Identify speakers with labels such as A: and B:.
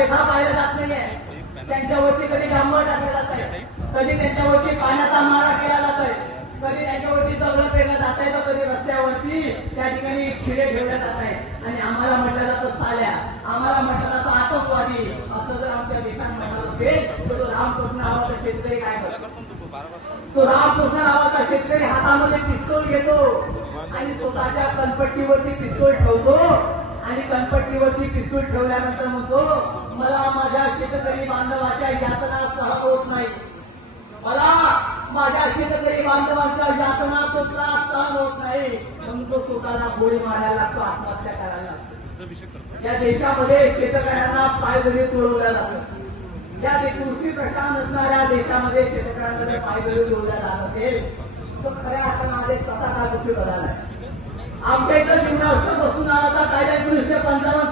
A: देखावा पाहिला जात नाहीये. त्यांच्यावरती कधी डांबर टाकला जात आहे कधी त्यांच्यावरती पाण्याचा मारा केला जात आहे कधी त्यांच्यावरती दगड पेरला जात आहे तर कधी रस्त्यावरती त्या ठिकाणी खिडे ठेवले जात आहे आणि आम्हाला म्हटलं जातं चाल्या आम्हाला म्हटलं जातं आतंकवादी. असं जर आमच्या देशात म्हटलं असेल तर तो रामकृष्ण आवाचा शेतकरी काय करतो? तो रामकृष्ण आवाचा शेतकरी हातामध्ये पिस्तूल घेतो. आणि स्वतःच्या कनपट्टीवरती पिस्तूल ठेवतो. आणि कनपट्टीवरती पिस्तूल ठेवल्यानंतर म्हणतो शेतकरी बांधवाच्या यातना सहन होत नाही. मला माझ्या शेतकरी बांधवांच्या यातना तो त्रास सहन होत नाही. म्हणून तो स्वतःला गोळी मारायला लागतो आत्महत्या करायला लागतो. या देशामध्ये शेतकऱ्यांना पायदळी तोडवल्या जातात. या कृषी प्रश्न नसणाऱ्या देशामध्ये शेतकऱ्यांकडे पायदळी तुळवल्या जात असेल तर खऱ्या अर्थानं अर्थाने स्वतः काय गोष्टी बदलल्या आमच्या इथं जीवनावस्था बसून आला कायदा एकोणीसशे पंचावन्न